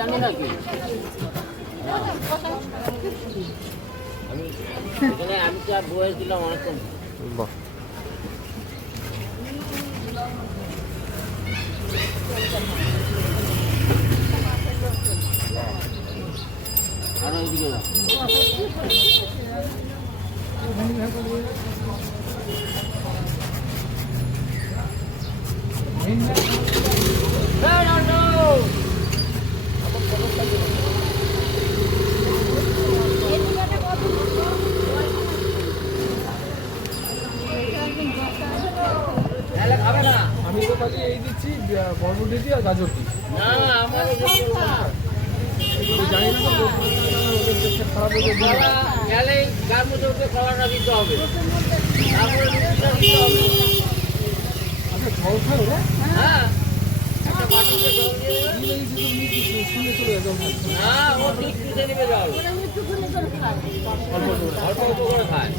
জানি নাকি আমি এখানে আমি চা বয়েছিলাম অনেকক্ষণ। বাহ, আর ওইদিকে না খাবে না। আমি তো কাজে এই দিচ্ছি বরবটি দিয়ে আর গাজর দিই। না আমার জানি না তো ওদের দেখতে খারাপ হয়ে যাবে। গেলে গার মধ্যে উঠে খাওয়াটা দিতে হবে, তারপরে মিষ্টিটা দিতে হবে। আচ্ছা জল খাও রে? হ্যাঁ একটা বাটিতে জল দিয়ে দেবে। দিলে শুনে চলে জল খাই। না ও ঠিক চুষে নেবে জল, অল্প করে। অল্প অল্প করে খায়।